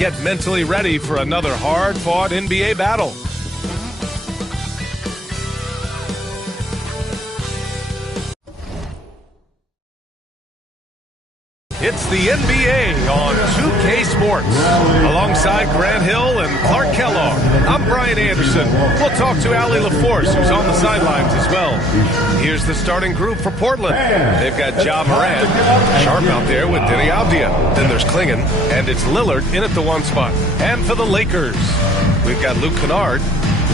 get mentally ready for another hard-fought NBA battle. It's the NBA on 2K Sports. Alongside Grant Hill and Clark Kellogg, I'm Brian Anderson. We'll talk to Allie LaForce, who's on the sidelines as well. Here's the starting group for Portland. They've got Ja Morant, Sharp out there with Denny Avdia. Then there's Klingon, and it's Lillard in at the 1 spot. And for the Lakers, we've got Luke Kennard.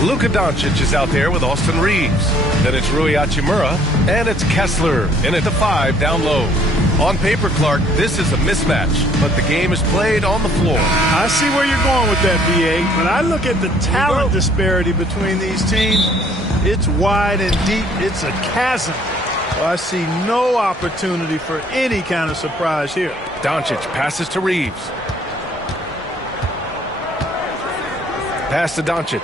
Luka Doncic is out there with Austin Reeves. Then it's Rui Hachimura, and it's Kessler in at the 5 down low. On paper, Clark, this is a mismatch, but the game is played on the floor. I see where you're going with that, B.A. When I look at the talent disparity between these teams, it's wide and deep. It's a chasm. So I see no opportunity for any kind of surprise here. Doncic passes to Reeves. Pass to Doncic.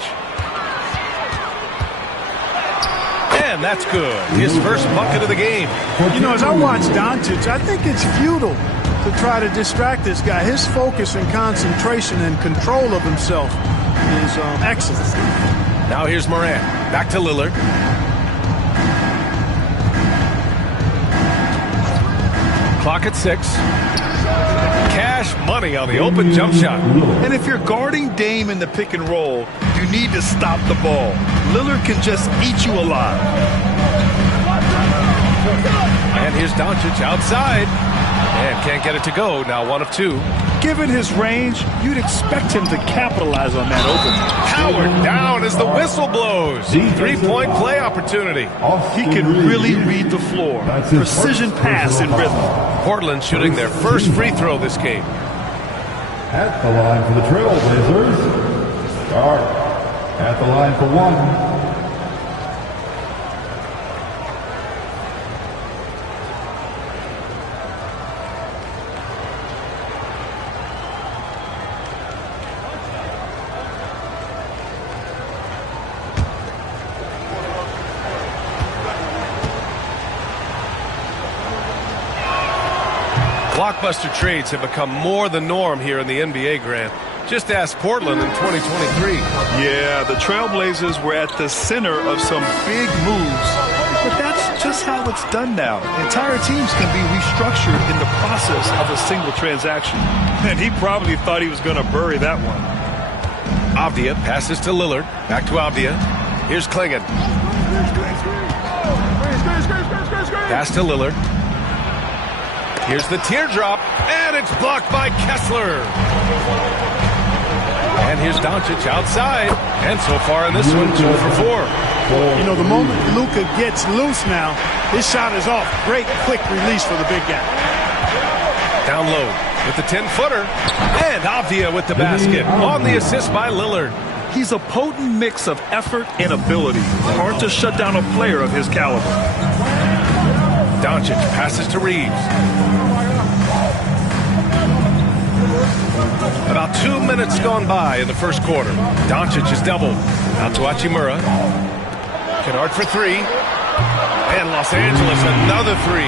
And that's good. His first bucket of the game. You know, as I watch Doncic, I think it's futile to try to distract this guy. His focus and concentration and control of himself is excellent. Now here's Morant. Back to Lillard. Clock at 6. Cash money on the open jump shot. And if you're guarding Dame in the pick and roll, you need to stop the ball. Lillard can just eat you alive. And here's Doncic outside. And can't get it to go. Now 1 of 2. Given his range, you'd expect him to capitalize on that opening. Howard down as the whistle blows. 3-point play opportunity. He can really read the floor. Precision pass in rhythm. Portland shooting their first free throw this game. At the line for the Trailblazers, Sharp. At the line for 1. Blockbuster trades have become more the norm here in the NBA, Grant. Just ask Portland in 2023. Yeah, the Trailblazers were at the center of some big moves, but that's just how it's done now. Entire teams can be restructured in the process of a single transaction. And he probably thought he was going to bury that one. Avdia passes to Lillard. Back to Avdia. Here's Klingon. Pass to Lillard. Here's the teardrop, and it's blocked by Kessler. And here's Doncic outside, and so far in this one, 2 for 4. You know, the moment Luka gets loose now, his shot is off. Great quick release for the big guy. Down low with the 10-footer, and Avdia with the basket on the assist by Lillard. He's a potent mix of effort and ability. Hard to shut down a player of his caliber. Doncic passes to Reeves. About 2 minutes gone by in the first quarter. Doncic is doubled. Out to Hachimura. Kennard for 3. And Los Angeles another 3.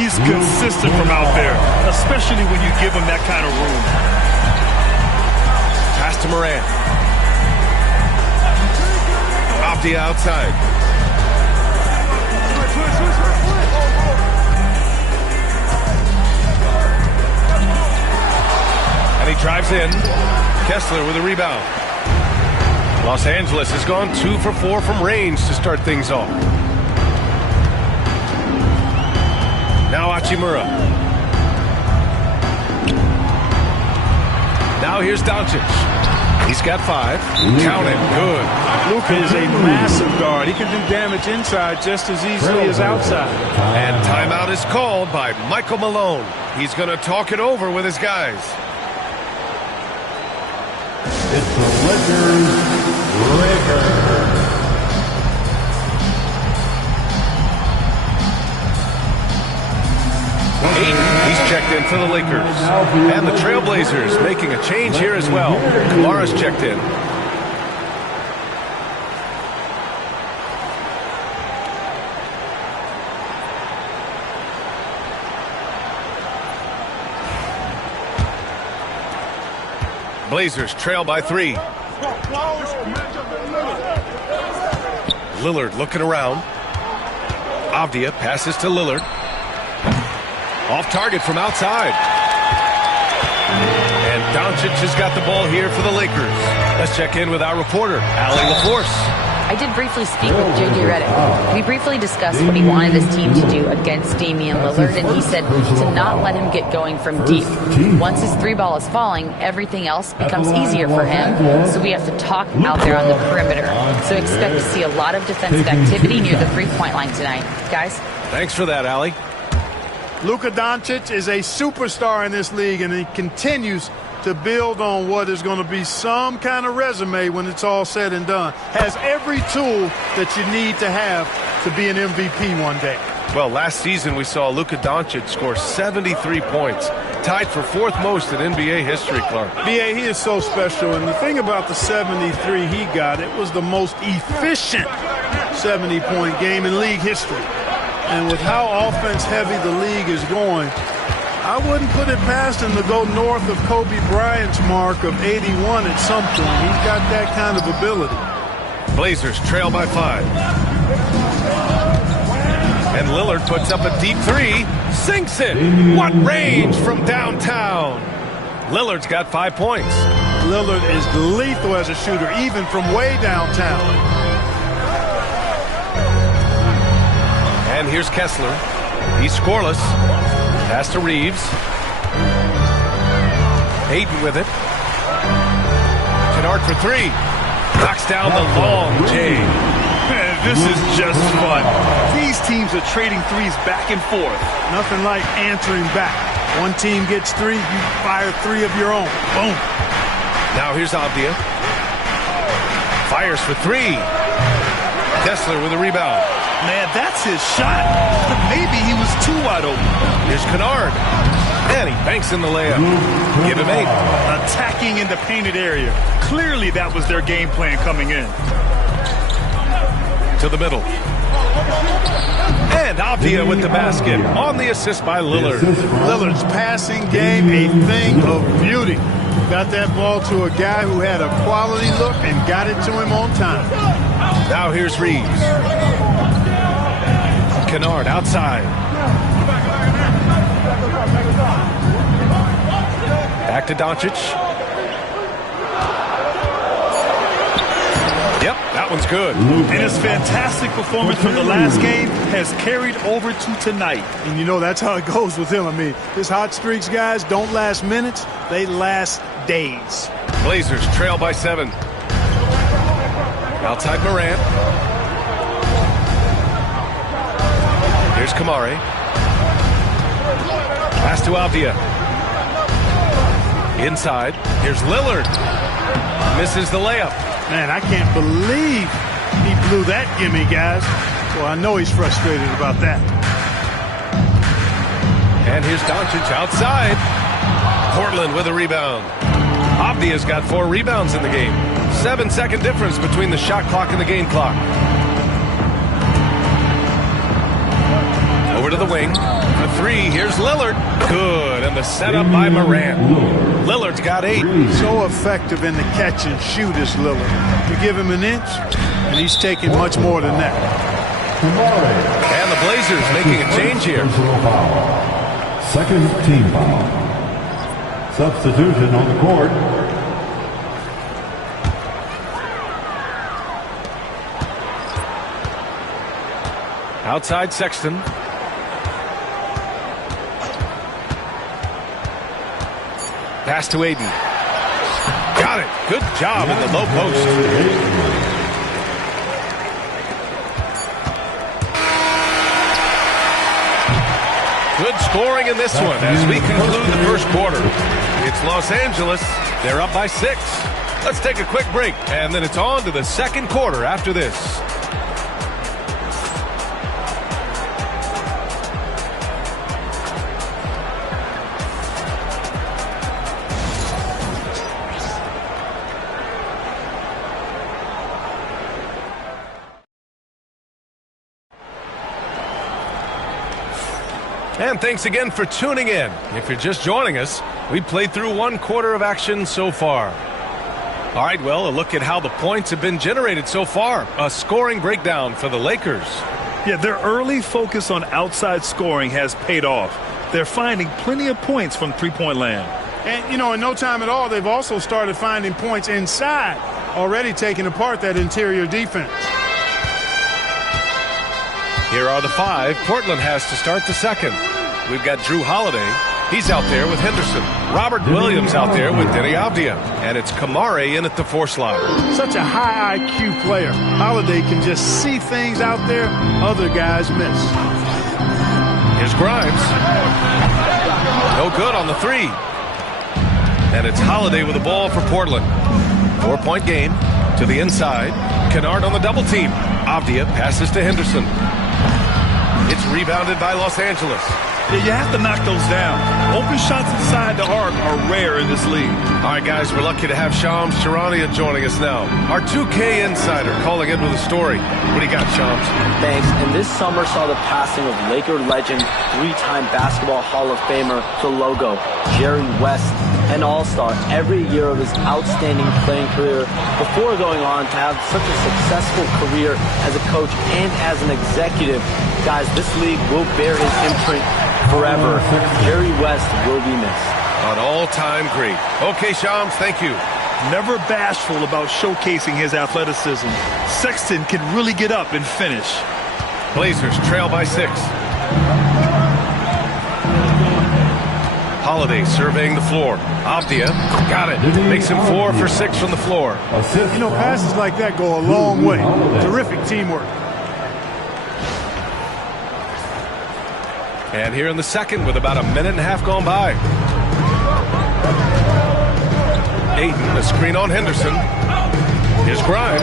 He's consistent from out there, especially when you give him that kind of room. Pass to Morant. Avdia outside. And he drives in. Kessler with a rebound. Los Angeles has gone 2 for 4 from range to start things off. Now Hachimura. Now here's Doncic. He's got 5. Count it. Good. Luka is a massive guard. He can do damage inside just as easily as outside. And timeout is called by Michael Malone. He's going to talk it over with his guys. It's the Lakers. He's checked in for the Lakers. And the Trailblazers making a change here as well. Kamara's checked in. Blazers trail by 3. Lillard looking around. Avdia passes to Lillard. Off target from outside. And Doncic has got the ball here for the Lakers. Let's check in with our reporter, Allie LaForce. I did briefly speak with J.J. Redick. We briefly discussed what he wanted his team to do against Damian Lillard, and he said to not let him get going from deep. Once his 3-ball is falling, everything else becomes easier for him, so we have to talk out there on the perimeter. So expect to see a lot of defensive activity near the 3-point line tonight. Guys? Thanks for that, Allie. Luka Doncic is a superstar in this league, and he continues to build on what is going to be some kind of resume when it's all said and done. Has every tool that you need to have to be an MVP one day. Well, last season we saw Luka Doncic score 73 points, tied for 4th most in NBA history, Clark. B.A., he is so special, and the thing about the 73 he got, it was the most efficient 70-point game in league history. And with how offense-heavy the league is going, I wouldn't put it past him to go north of Kobe Bryant's mark of 81 at some point. He's got that kind of ability. Blazers trail by 5. And Lillard puts up a deep 3, sinks it. What range from downtown. Lillard's got 5 points. Lillard is lethal as a shooter, even from way downtown. And here's Kessler. He's scoreless. Pass to Reeves. Hayden with it. Kennard for 3. Knocks down the long J. Man, this is just fun. These teams are trading threes back and forth. Nothing like answering back. One team gets 3, you fire 3 of your own. Boom. Now here's Avdia. Fires for 3. Kessler with a rebound. Man, that's his shot. Maybe he was too wide open. Here's Kennard. And he banks in the layup. Give him 8. Attacking in the painted area. Clearly that was their game plan coming in. To the middle. And Avdia with the basket. On the assist by Lillard. Lillard's passing game, a thing of beauty. Got that ball to a guy who had a quality look and got it to him on time. Now here's Reeves. Kennard outside. Back to Doncic. Yep, that one's good. And his fantastic performance from the last game has carried over to tonight. And you know that's how it goes with him. I mean, his hot streaks, guys, don't last minutes. They last days. Blazers trail by 7. Outside Morant. Here's Kamari. Pass to Avdia. Inside. Here's Lillard. Misses the layup. Man, I can't believe he blew that gimme, guys. Well, I know he's frustrated about that. And here's Doncic outside. Portland with a rebound. Avdia's got 4 rebounds in the game. 7-second difference between the shot clock and the game clock. Over to the wing. For 3, here's Lillard. Good, and the setup by Morant. Lillard's got 8. So effective in the catch and shoot is Lillard. You give him an inch, and he's taking much more than that. And the Blazers making a change here. Second team foul. Substitution on the court. Outside Sexton. Pass to Aiden. Got it. Good job in the low post. Good scoring in this one as we conclude the first quarter. It's Los Angeles. They're up by 6. Let's take a quick break, and then it's on to the second quarter after this. And thanks again for tuning in. If you're just joining us, We played through 1/4 of action so far. All right, well, a look at how the points have been generated so far. A scoring breakdown for the Lakers. Yeah, their early focus on outside scoring has paid off. They're finding plenty of points from three-point land. And, you know, in no time at all, they've also started finding points inside, already taking apart that interior defense. Here are the 5 Portland has to start the second. We've got Jrue Holiday. He's out there with Henderson. Robert Williams out there with Deni Avdija. And it's Kamare in at the 4 slot. Such a high IQ player. Holiday can just see things out there other guys miss. Here's Grimes. No good on the 3. And it's Holiday with the ball for Portland. 4-point game to the inside. Kennard on the double team. Avdija passes to Henderson. It's rebounded by Los Angeles. Yeah, you have to knock those down. Open shots inside the arc are rare in this league. All right, guys, we're lucky to have Shams Charania joining us now. Our 2K insider calling in with a story. What do you got, Shams? Thanks. And this summer saw the passing of Laker legend, 3-time Basketball Hall of Famer, the logo, Jerry West, an all-star every year of his outstanding playing career before going on to have such a successful career as a coach and as an executive. Guys, this league will bear his imprint forever. Jerry West will be missed. An all-time great. Okay, Shams, thank you. Never bashful about showcasing his athleticism. Sexton can really get up and finish. Blazers trail by 6. Holiday surveying the floor. Avdija got it. Makes him 4 for 6 from the floor. You know, passes like that go a long way. Terrific teamwork. And here in the second with about a minute and a half gone by. Ayton, the screen on Henderson. Here's Grimes.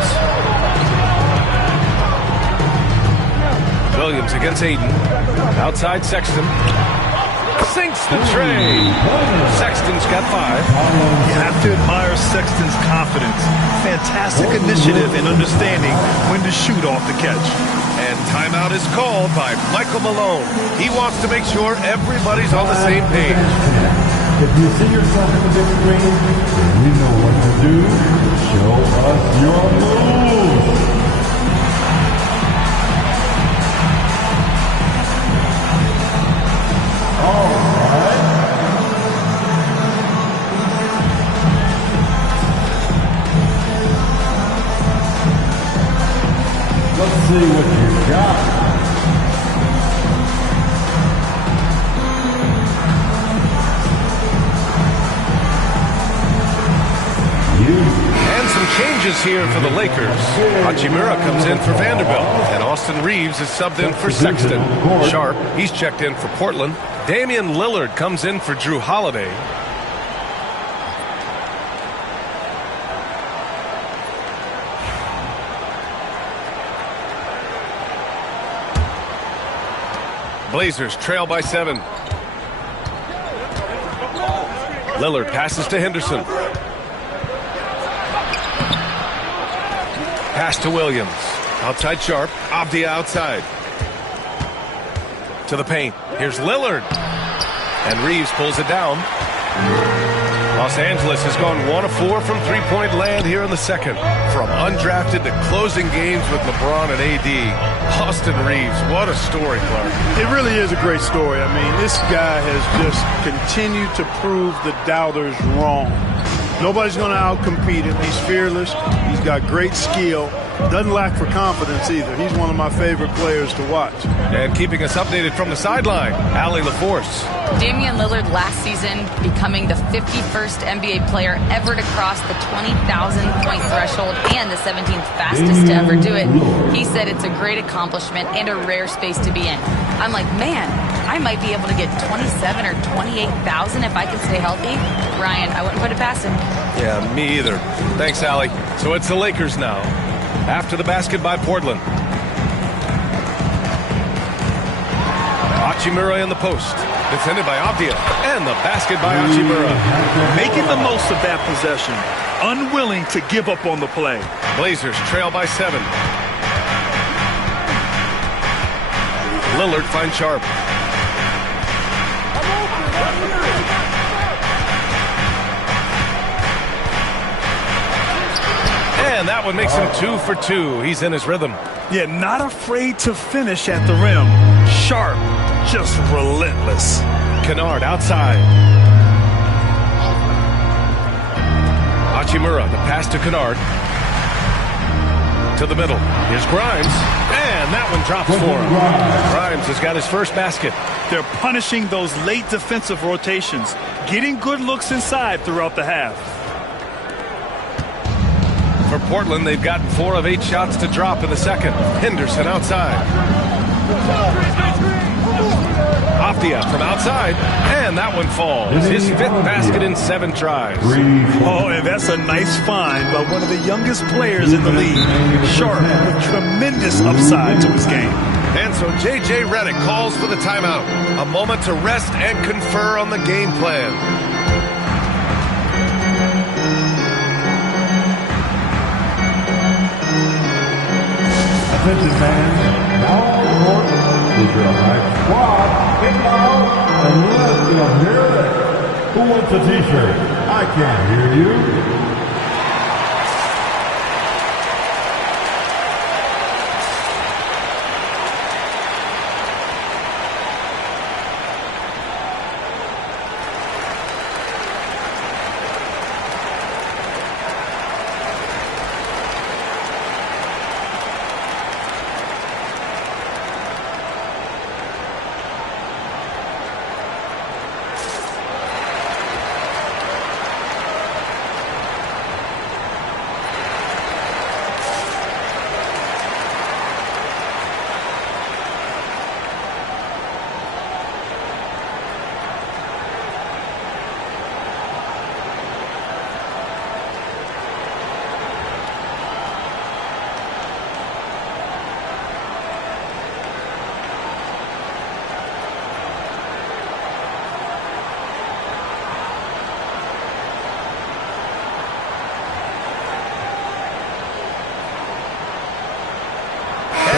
Williams against Ayton. Outside Sexton. Sinks the tray. Sexton's got 5. You have to admire Sexton's confidence. Fantastic initiative and understanding when to shoot off the catch. And timeout is called by Michael Malone. He wants to make sure everybody's on the same page. If you see yourself in the big screen, we know what to do. Show us your moves. All right. Let's see what you got. And some changes here for the Lakers. Hachimura comes in for Vanderbilt. And Austin Reeves is subbed in for Sexton. Sharp, he's checked in for Portland. Damian Lillard comes in for Jrue Holiday. Blazers trail by 7. Lillard passes to Henderson. Pass to Williams. Outside Sharp. Avdija outside. To the paint. Here's Lillard. And Reeves pulls it down. Los Angeles has gone 1 of 4 from three-point land here in the second. From undrafted to closing games with LeBron and AD. Austin Reeves, what a story, Clark. It really is a great story. I mean, this guy has just continued to prove the doubters wrong. Nobody's going to outcompete him. He's fearless. He's got great skill. Doesn't lack for confidence either. He's one of my favorite players to watch. And keeping us updated from the sideline, Allie LaForce. Damian Lillard last season becoming the 51st NBA player ever to cross the 20,000-point threshold and the 17th fastest to ever do it. He said it's a great accomplishment and a rare space to be in. I'm like, man, I might be able to get 27 or 28,000 if I can stay healthy. Ryan, I wouldn't put it past him. Yeah, me either. Thanks, Allie. So it's the Lakers now. After the basket by Portland. Hachimura in the post. Defended by Avdija. And the basket by Hachimura. Making the most of that possession. Unwilling to give up on the play. Blazers trail by 7. Lillard finds Sharp. And that one makes him 2 for 2. He's in his rhythm. Yeah, not afraid to finish at the rim. Sharp, just relentless. Kennard outside. Hachimura, the pass to Kennard. To the middle. Here's Grimes. And that one drops for him. Grimes has got his first basket. They're punishing those late defensive rotations, getting good looks inside throughout the half. For Portland, they've gotten 4 of 8 shots to drop in the second. Henderson outside. Afdia from outside, and that one falls. His 5th basket in 7 tries. Oh, and that's a nice find by one of the youngest players in the league. Sharp with tremendous upside to his game. And so J.J. Redick calls for the timeout. A moment to rest and confer on the game plan. Attention fans, now on the court is your high squad. And let's hear it. Who wants a t-shirt? I can't hear you.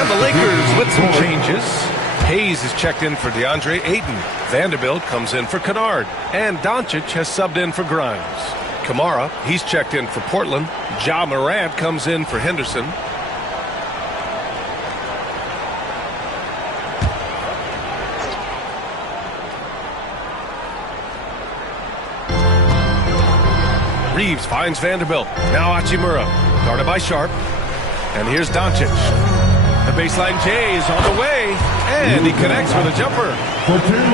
The Lakers with some changes. Hayes is checked in for DeAndre Ayton. Vanderbilt comes in for Kennard. And Doncic has subbed in for Grimes. Kamara, he's checked in for Portland. Ja Morant comes in for Henderson. Reeves finds Vanderbilt. Now Hachimura, guarded by Sharp. And here's Doncic. The baseline J is on the way, and he connects with a jumper.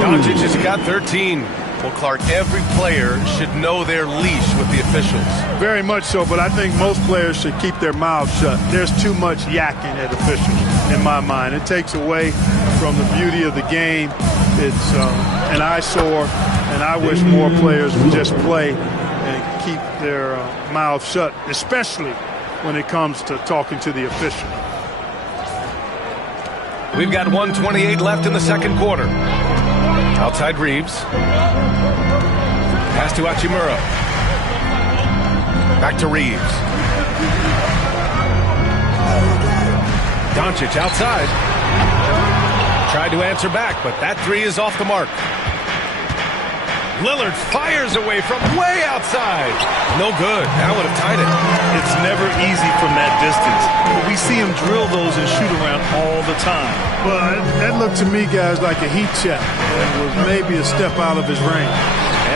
Doncic has got 13. Well, Clark, every player should know their leash with the officials. Very much so, but I think most players should keep their mouths shut. There's too much yakking at officials, in my mind. It takes away from the beauty of the game. It's an eyesore, and I wish more players would just play and keep their mouths shut, especially when it comes to talking to the official. We've got 1:28 left in the second quarter. Outside Reeves. Pass to Hachimura. Back to Reeves. Doncic outside. Tried to answer back, but that three is off the mark. Lillard fires away from way outside. No good. That would have tied it. It's never easy from that distance, but we see him drill those and shoot around all the time. Well, that looked to me, guys, like a heat check. It was maybe a step out of his range.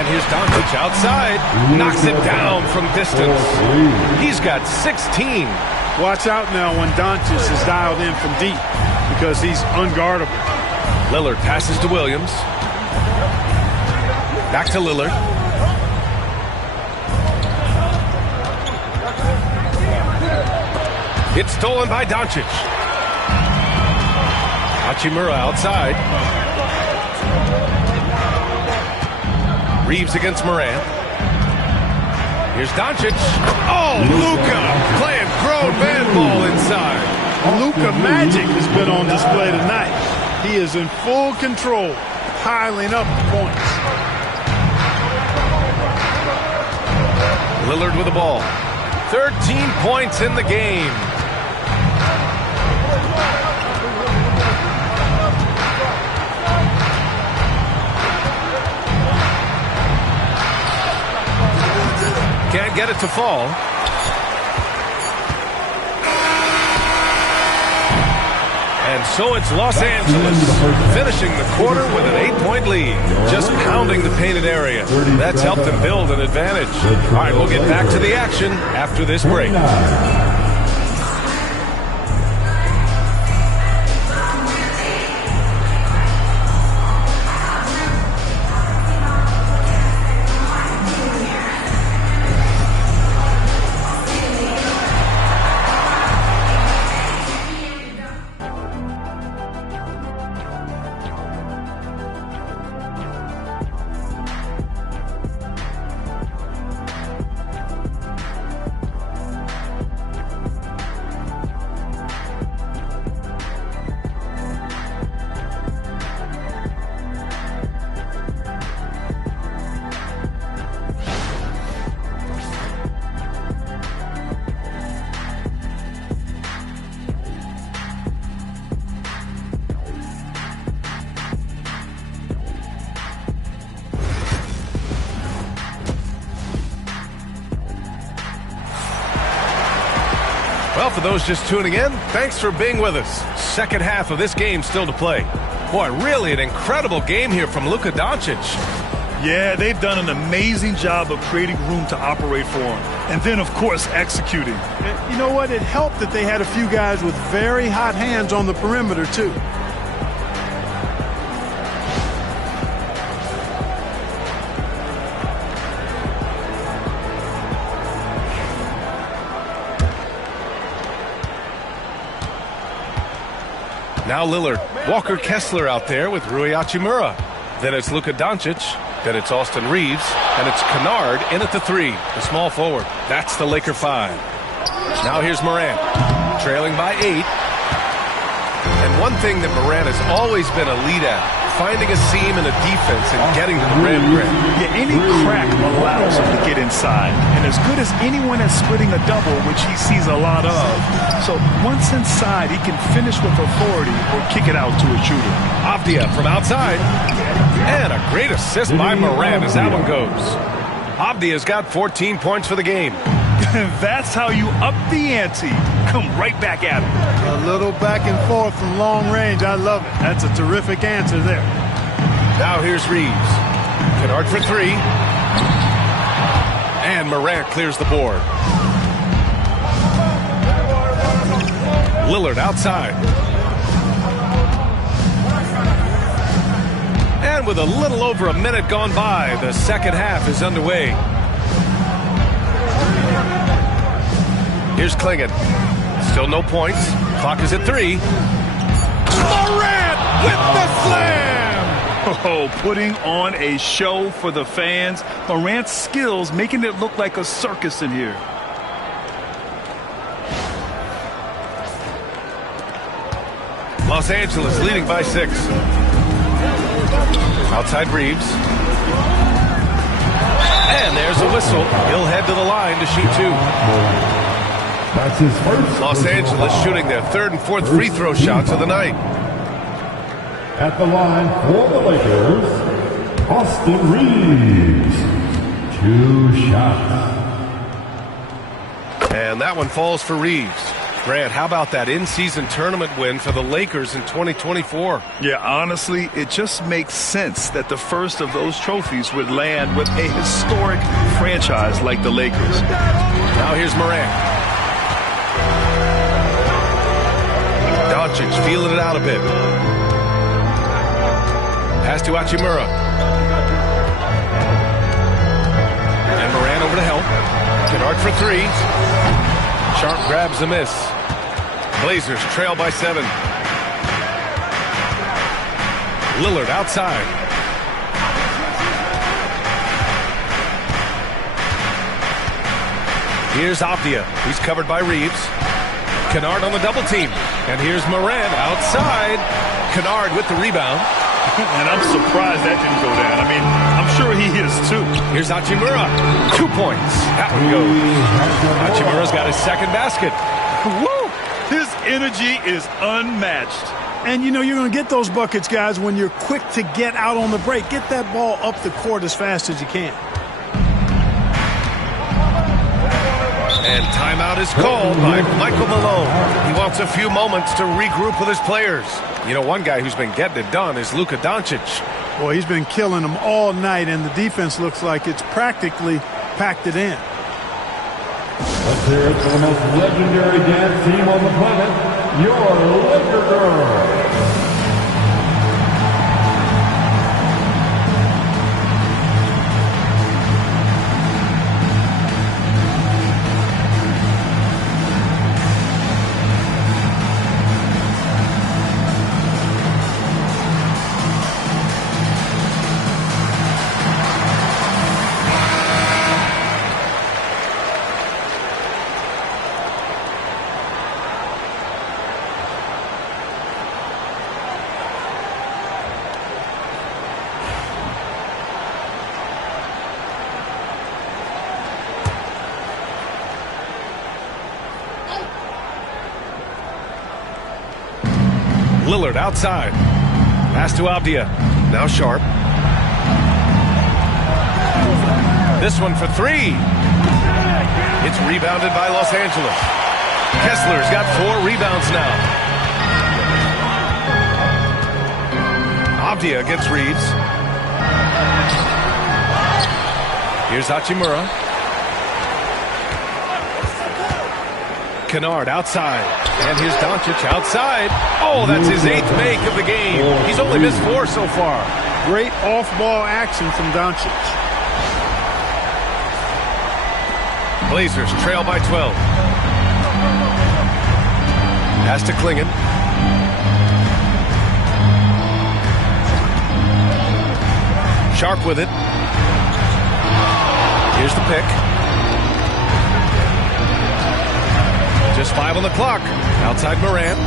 And here's Doncic outside. Knocks it down from distance. He's got 16. Watch out now when Doncic is dialed in from deep because he's unguardable. Lillard passes to Williams. Back to Lillard. It's stolen by Doncic. Hachimura outside. Reeves against Morant. Here's Doncic. Oh, Luka playing grown man ball inside. Luka magic has been on display tonight. He is in full control, piling up points. Lillard with the ball. 13 points in the game. Can't get it to fall. And so it's Los Angeles finishing the quarter with an 8-point lead, just pounding the painted area. That's helped them build an advantage. All right, we'll get back to the action after this break. Well, for those just tuning in, thanks for being with us. Second half of this game still to play. Boy, really an incredible game here from Luka Doncic. Yeah, they've done an amazing job of creating room to operate for him. And then, of course, executing. You know what? It helped that they had a few guys with very hot hands on the perimeter, too. Now Lillard, Walker Kessler out there with Rui Hachimura. Then it's Luka Doncic. Then it's Austin Reeves. And it's Kennard in at the 3, the small forward. That's the Laker 5. Now here's Morant, trailing by 8. And one thing that Morant has always been a lead at, finding a seam in a defense and getting to the rim. Yeah, any crack allows him to get inside. And as good as anyone at splitting a double, which he sees a lot of. So once inside, he can finish with authority or kick it out to a shooter. Avdia from outside. And a great assist by Morant as that one goes. Avdia's got 14 points for the game. That's how you up the ante. Come right back at him. A little back and forth from long range. I love it. That's a terrific answer there. Now here's Reeves. Kennard for 3. And Morant clears the board. Lillard outside. And with a little over a minute gone by, the second half is underway. Here's Klingon. Still no points. Clock is at 3. Morant with the slam! Oh, putting on a show for the fans. Morant's skills making it look like a circus in here. Los Angeles leading by 6. Outside Reeves. And there's a whistle. He'll head to the line to shoot 2. That's his first. Los Angeles shooting their 3rd and 4th free throw shots of the night. At the line for the Lakers, Austin Reeves. 2 shots. And that one falls for Reeves. Grant, how about that in-season tournament win for the Lakers in 2024? Yeah, honestly, it just makes sense that the first of those trophies would land with a historic franchise like the Lakers. Now here's Morant. Doncic feeling it out a bit. Pass to Hachimura. And Morant over to help. Kennard for 3. Sharp grabs a miss. Blazers trail by 7. Lillard outside. Here's Avdia. He's covered by Reeves. Kennard on the double team. And here's Morant outside. Kennard with the rebound. And I'm surprised that didn't go down. I mean, I'm sure he is too. Here's Hachimura. 2 points. That one goes. Hachimura's got his second basket. Woo! His energy is unmatched. And, you know, you're going to get those buckets, guys, when you're quick to get out on the break. Get that ball up the court as fast as you can. And timeout is called by Michael Malone. He wants a few moments to regroup with his players. You know, one guy who's been getting it done is Luka Doncic. Boy, he's been killing them all night, and the defense looks like it's practically packed it in. Let's hear it for the most legendary dance team on the planet, your Laker Girls. Lillard outside. Pass to Avdia. Now Sharp. This one for three. It's rebounded by Los Angeles. Kessler's got 4 rebounds now. Avdia against Reeves. Here's Hachimura. Kennard outside. And here's Doncic outside. Oh, that's his 8th make of the game. He's only missed 4 so far. Great off-ball action from Doncic. Blazers trail by 12. Pass to Klingon. Sharp with it. Here's the pick. Just 5 on the clock. Outside Morant.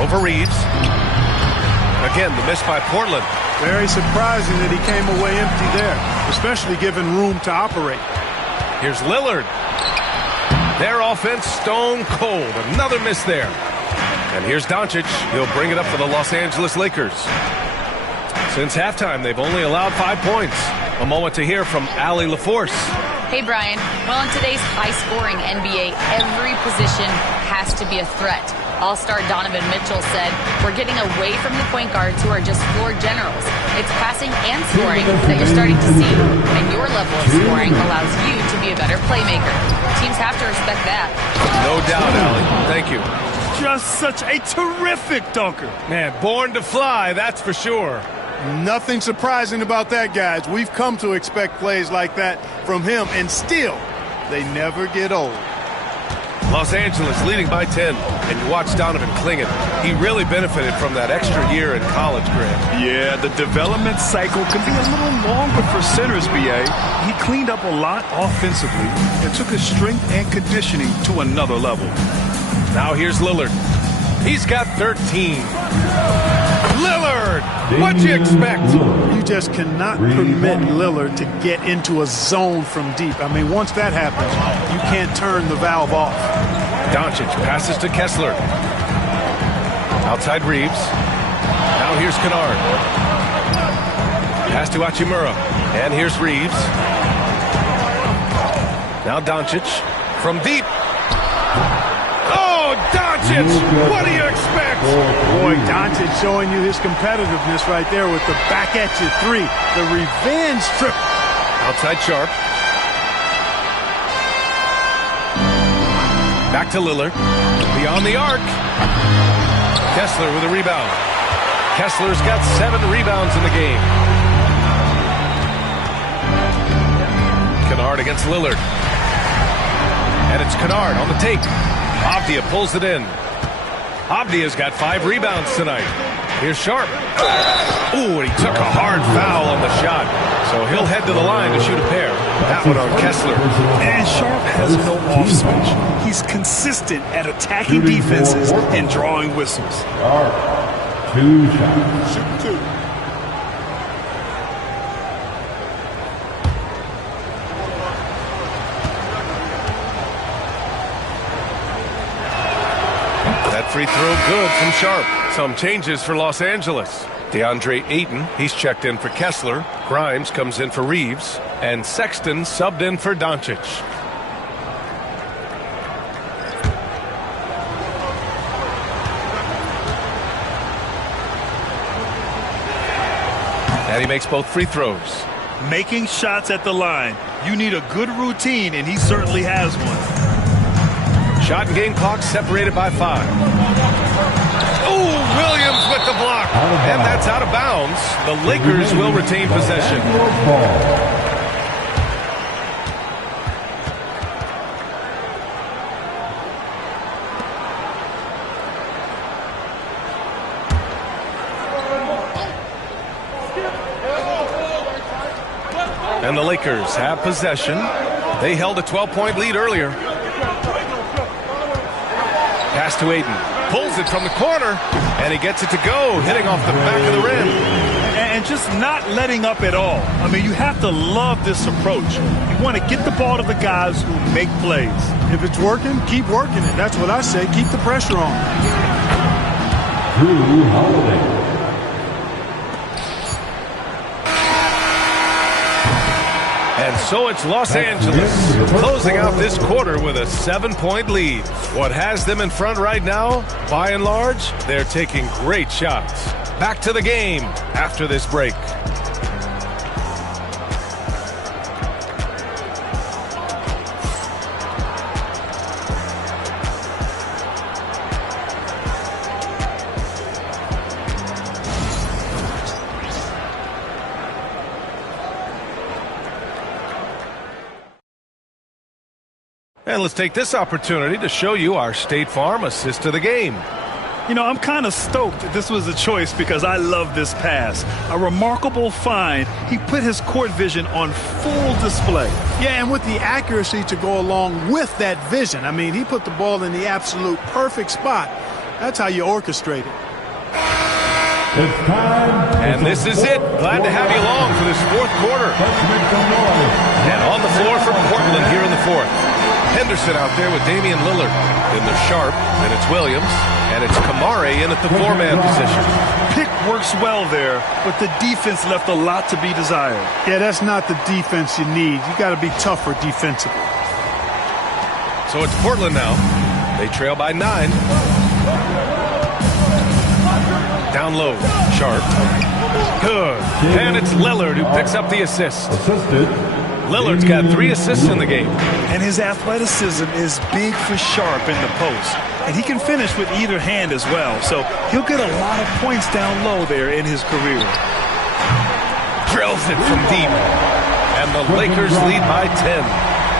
Over Reeves. Again, the miss by Portland. Very surprising that he came away empty there, especially given room to operate. Here's Lillard. Their offense stone cold. Another miss there. And here's Doncic. He'll bring it up for the Los Angeles Lakers. Since halftime, they've only allowed 5 points. A moment to hear from Allie LaForce. Hey, Brian. Well, in today's high-scoring NBA, every position has to be a threat. All-star Donovan Mitchell said, we're getting away from the point guards who are just floor generals. It's passing and scoring that you're starting to see. And your level of scoring allows you to be a better playmaker. Teams have to respect that. No doubt, Allie. Thank you. Just such a terrific dunker. Man, born to fly, that's for sure. Nothing surprising about that, guys. We've come to expect plays like that from him, and still, they never get old. Los Angeles leading by 10, and you watch Donovan Klingon. He really benefited from that extra year in college, Grant. Yeah, the development cycle can be a little longer for centers, B.A. He cleaned up a lot offensively and took his strength and conditioning to another level. Now here's Lillard. He's got 13. Lillard! What'd you expect? You just cannot permit Lillard to get into a zone from deep. I mean, once that happens, you can't turn the valve off. Doncic passes to Kessler. Outside Reeves. Now here's Kennard. Pass to Hachimura. And here's Reeves. Now Doncic from deep. Oh, Doncic! What do you expect? Boy, Doncic showing you his competitiveness right there with the back at you 3. The revenge trip. Outside Sharp. Back to Lillard. Beyond the arc. Kessler with a rebound. Kessler's got 7 rebounds in the game. Kennard against Lillard. And it's Kennard on the take. Avdia pulls it in. Avdia's got 5 rebounds tonight. Here's Sharp. Ooh, and he took a hard foul on the shot. So he'll head to the line to shoot a pair. That one on Kessler. And Sharp has no off switch. He's consistent at attacking defenses and drawing whistles. Sharp. 2 shots. Shoot 2. Free throw good from Sharp. Some changes for Los Angeles. DeAndre Ayton, he's checked in for Kessler. Grimes comes in for Reeves. And Sexton subbed in for Doncic. And he makes both free throws. Making shots at the line. You need a good routine, and he certainly has one. Shot and game clock separated by 5. Oh, Williams with the block. And that's out of bounds. The Lakers will retain possession. And the Lakers have possession. They held a 12-point lead earlier. Pass to Ayton. Pulls it from the corner, and he gets it to go, hitting off the back of the rim. And just not letting up at all. I mean, you have to love this approach. You want to get the ball to the guys who make plays. If it's working, keep working it. That's what I say. Keep the pressure on. Jrue Holiday. And so it's Los Angeles closing out this quarter with a 7-point lead. What has them in front right now, by and large, they're taking great shots. Back to the game after this break. And let's take this opportunity to show you our State Farm assist to the game. You know, I'm kind of stoked that this was a choice because I love this pass. A remarkable find. He put his court vision on full display. Yeah, and with the accuracy to go along with that vision. I mean, he put the ball in the absolute perfect spot. That's how you orchestrate it. It's time. And this is it. Glad to have you along for this fourth quarter. Let's make some noise. And on the floor for Portland here in the fourth. Henderson out there with Damian Lillard in the sharp, and it's Williams, and it's Kamare in at the 4-man position. Pick works well there, but the defense left a lot to be desired. Yeah, that's not the defense you need. You got to be tougher defensively. So it's Portland now. They trail by 9. Down low, Sharp. Good. And it's Lillard who picks up the assist. Assisted. Lillard's got 3 assists in the game. And his athleticism is big for Sharp in the post. And he can finish with either hand as well. So he'll get a lot of points down low there in his career. Drills it from deep. And the Lakers lead by 10.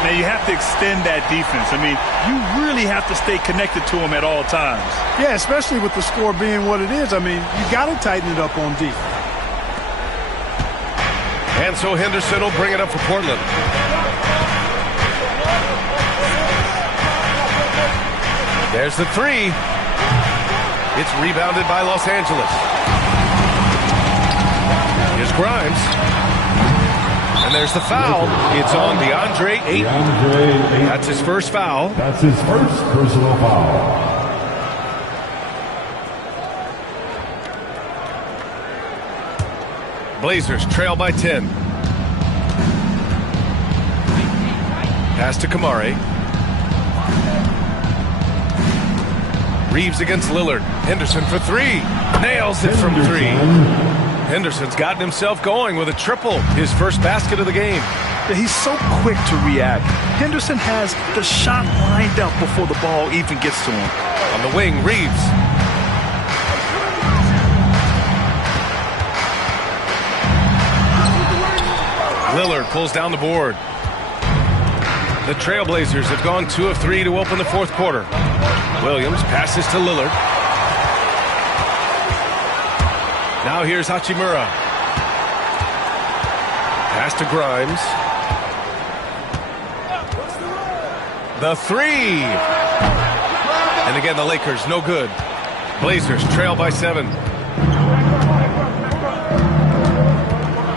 Now you have to extend that defense. I mean, you really have to stay connected to him at all times. Yeah, especially with the score being what it is. I mean, you got to tighten it up on defense. And so Henderson will bring it up for Portland. There's the 3. It's rebounded by Los Angeles. Here's Grimes. And there's the foul. It's on DeAndre Ayton. That's his first foul. That's his first personal foul. Blazers trail by 10. Pass to Kamare. Reeves against Lillard. Henderson for 3. Nails it from 3. Henderson's gotten himself going with a triple. His first basket of the game. He's so quick to react. Henderson has the shot lined up before the ball even gets to him. On the wing, Reeves. Lillard pulls down the board. The Trailblazers have gone 2 of 3 to open the fourth quarter. Williams passes to Lillard. Now here's Hachimura. Pass to Grimes. The 3. And again, the Lakers, no good. Blazers trail by 7.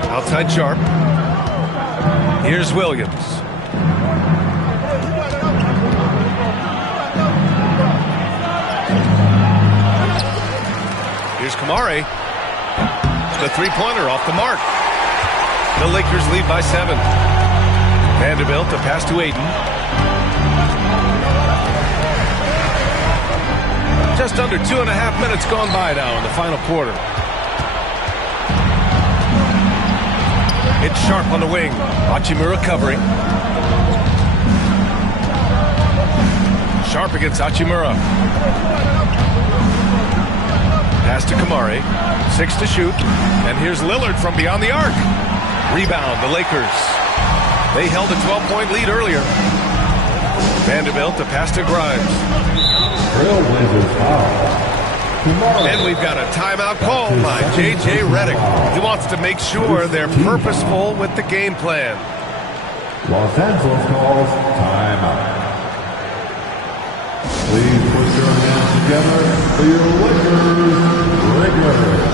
Outside Sharp. Here's Williams. Here's Kamare. The 3-pointer off the mark. The Lakers lead by 7. Vanderbilt to pass to Aiden. Just under 2.5 minutes gone by now in the final quarter. It's Sharp on the wing. Hachimura covering. Sharp against Hachimura. Pass to Kamari. 6 to shoot. And here's Lillard from beyond the arc. Rebound, the Lakers. They held a 12-point lead earlier. Vanderbilt to pass to Grimes. And we've got a timeout call by J.J. Redick. He wants to make sure they're purposeful with the game plan. Los Angeles calls timeout. Please put your hands together for your Lakers regular.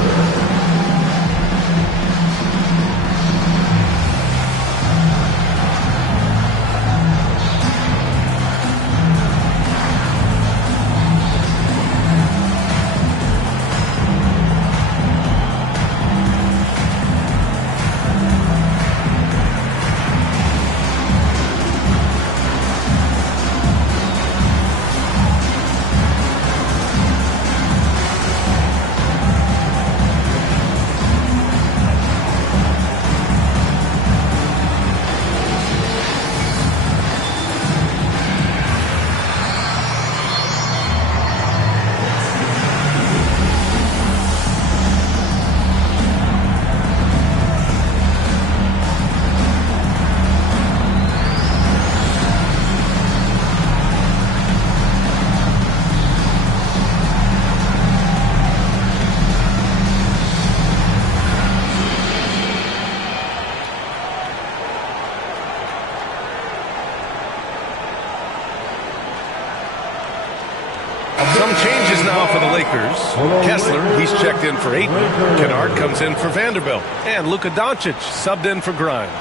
Some changes now for the Lakers. Kessler, he's checked in for Ayton. Kennard comes in for Vanderbilt. And Luka Doncic subbed in for Grimes.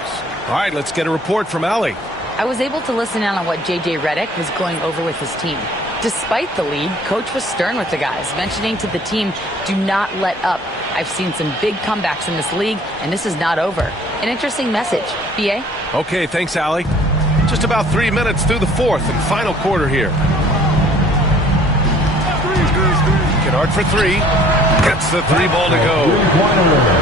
All right, let's get a report from Allie. I was able to listen in on what J.J. Redick was going over with his team. Despite the lead, Coach was stern with the guys, mentioning to the team, do not let up. I've seen some big comebacks in this league, and this is not over. An interesting message. B.A.? Okay, thanks, Allie. Just about 3 minutes through the fourth and final quarter here. Kennard for three. Gets the three ball to go.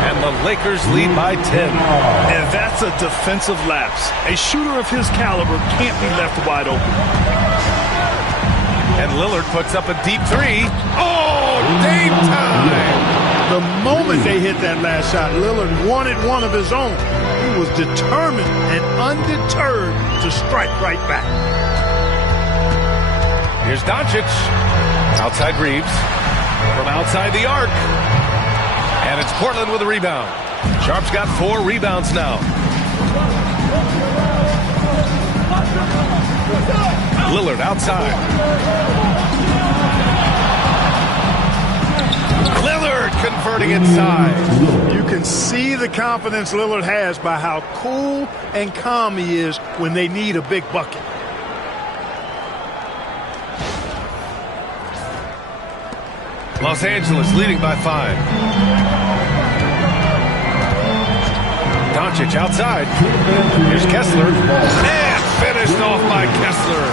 And the Lakers lead by 10. And that's a defensive lapse. A shooter of his caliber can't be left wide open. And Lillard puts up a deep three. Oh, game time! The moment they hit that last shot, Lillard wanted one of his own. He was determined and undeterred to strike right back. Here's Doncic. Outside Reeves. From outside the arc. And it's Portland with a rebound. Sharp's got 4 rebounds now. Lillard outside. Lillard converting inside. You can see the confidence Lillard has by how cool and calm he is when they need a big bucket. Los Angeles leading by 5. Doncic outside. Here's Kessler. And finished off by Kessler.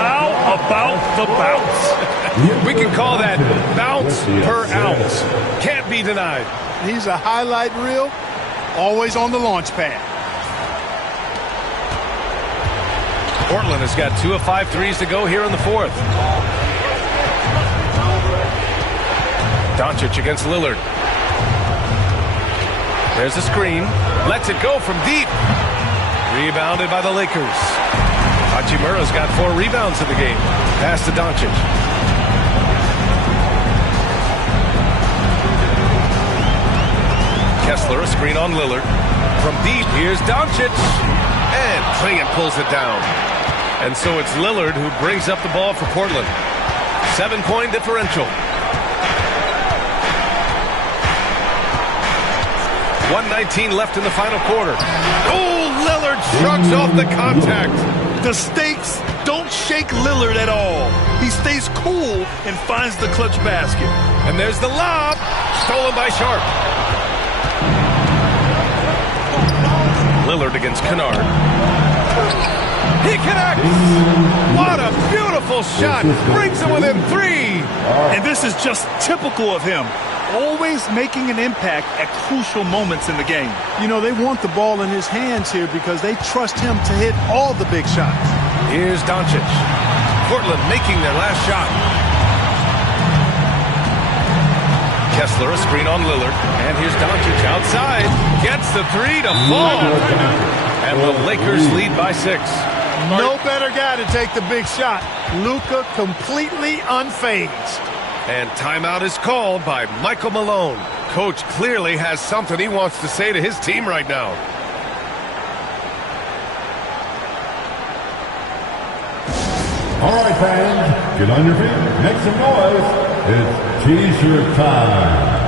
How about the bounce? We can call that bounce per ounce. Can't be denied. He's a highlight reel, always on the launch pad. Portland has got 2 of 5 threes to go here in the fourth. Doncic against Lillard. There's the screen. Lets it go from deep. Rebounded by the Lakers. Hachimura's got 4 rebounds in the game. Pass to Doncic. Kessler, a screen on Lillard. From deep, here's Doncic. And Clingan pulls it down. And so it's Lillard who brings up the ball for Portland. 7-point differential. 1:19 left in the final quarter. Oh, Lillard shrugs off the contact. The stakes don't shake Lillard at all. He stays cool and finds the clutch basket. And there's the lob. Stolen by Sharp. Lillard against Kennard. He connects. What a beautiful shot. Brings him within 3. And this is just typical of him. Always making an impact at crucial moments in the game. You know, they want the ball in his hands here because they trust him to hit all the big shots. Here's Doncic. Portland making their last shot. Kessler, a screen on Lillard. And here's Doncic outside. Gets the 3 to fall. And the Lakers lead by 6. No better guy to take the big shot. Luka completely unfazed. And timeout is called by Michael Malone. Coach clearly has something he wants to say to his team right now. All right, fans, get on your feet, make some noise. It's T-shirt time.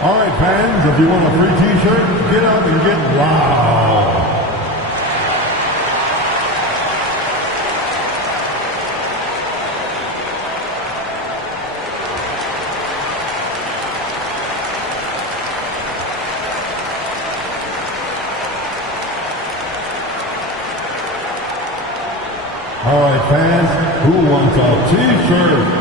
All right, fans, if you want a free T-shirt, get up and get loud. All right, fans, who wants a T-shirt?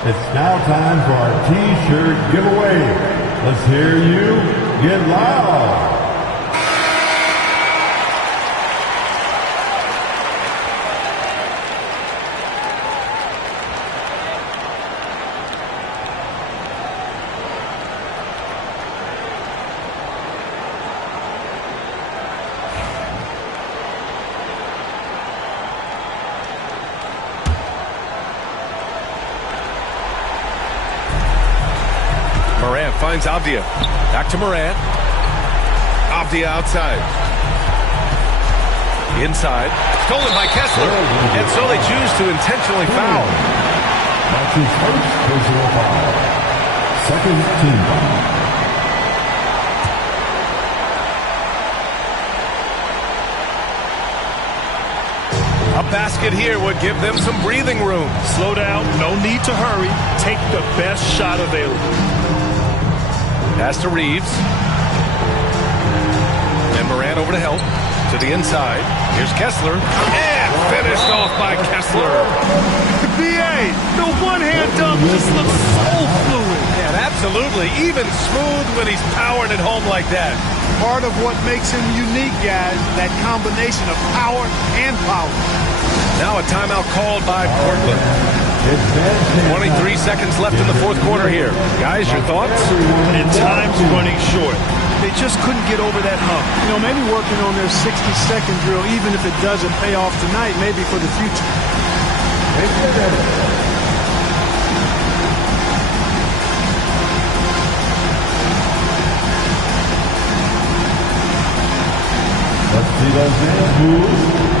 It's now time for our T-shirt giveaway. Let's hear you get loud. Finds Avdia. Back to Morant. Avdia outside. Inside. Stolen by Kessler. And so they choose to intentionally foul. That's his first personal foul. Second team foul. A basket here would give them some breathing room. Slow down. No need to hurry. Take the best shot available. Pass to Reeves. And Morant over to help. To the inside. Here's Kessler. And finished off by Kessler. B.A., the one-hand dunk just looks so fluid. And absolutely even smooth when he's powering it home like that. Part of what makes him unique, guys, that combination of power and power. Now a timeout called by Portland. 23 seconds left in the fourth quarter here. Guys, your thoughts? And time's running short. They just couldn't get over that hump. You know, maybe working on their 60-second drill, even if it doesn't pay off tonight, maybe for the future. Let's see those hands move.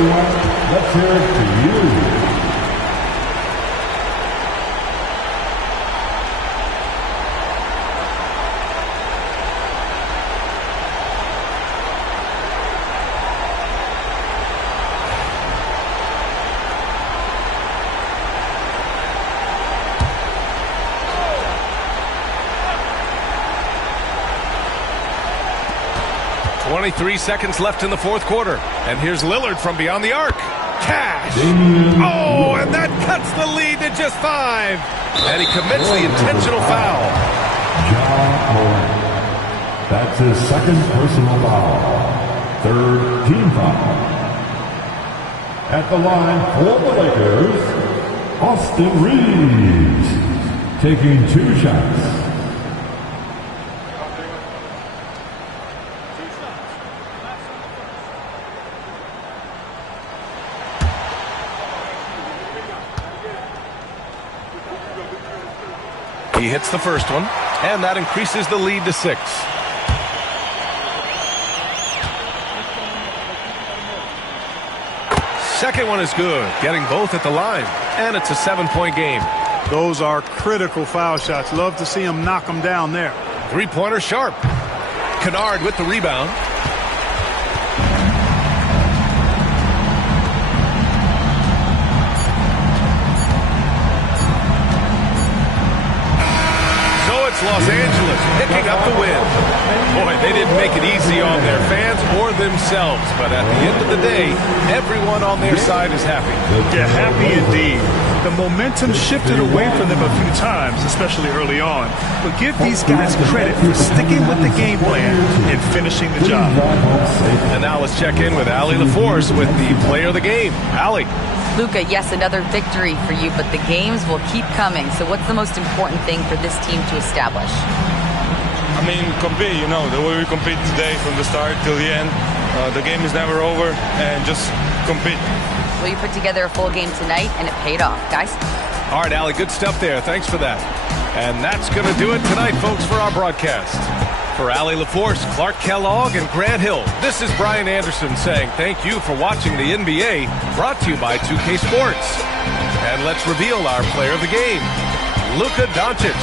Everyone, let's hear it for you. 23 seconds left in the fourth quarter. And here's Lillard from beyond the arc. Cash. Oh, and that cuts the lead to just 5. And he commits the intentional foul. John Moran. That's his second personal foul. Third team foul. At the line for the Lakers, Austin Reeves, taking 2 shots. He hits the first one, and that increases the lead to 6. Second one is good, getting both at the line, and it's a 7-point game. Those are critical foul shots. Love to see him knock them down there. Three-pointer sharp. Kennard with the rebound. Los Angeles picking up the win. Boy, they didn't make it easy on their fans or themselves, but at the end of the day, everyone on their side is happy. Yeah, happy indeed. The momentum shifted away from them a few times, especially early on. But give these guys credit for sticking with the game plan and finishing the job. And now let's check in with Allie LaForce with the player of the game. Allie. Luka, yes, another victory for you, but the games will keep coming. So what's the most important thing for this team to establish? I mean, compete, the way we compete today from the start till the end. The game is never over, and just compete. Well, you put together a full game tonight, and it paid off. Guys? All right, Allie, good stuff there. Thanks for that. And that's going to do it tonight, folks, for our broadcast. For Allie LaForce, Clark Kellogg, and Grant Hill, this is Brian Anderson saying thank you for watching the NBA, brought to you by 2K Sports. And let's reveal our player of the game, Luka Doncic.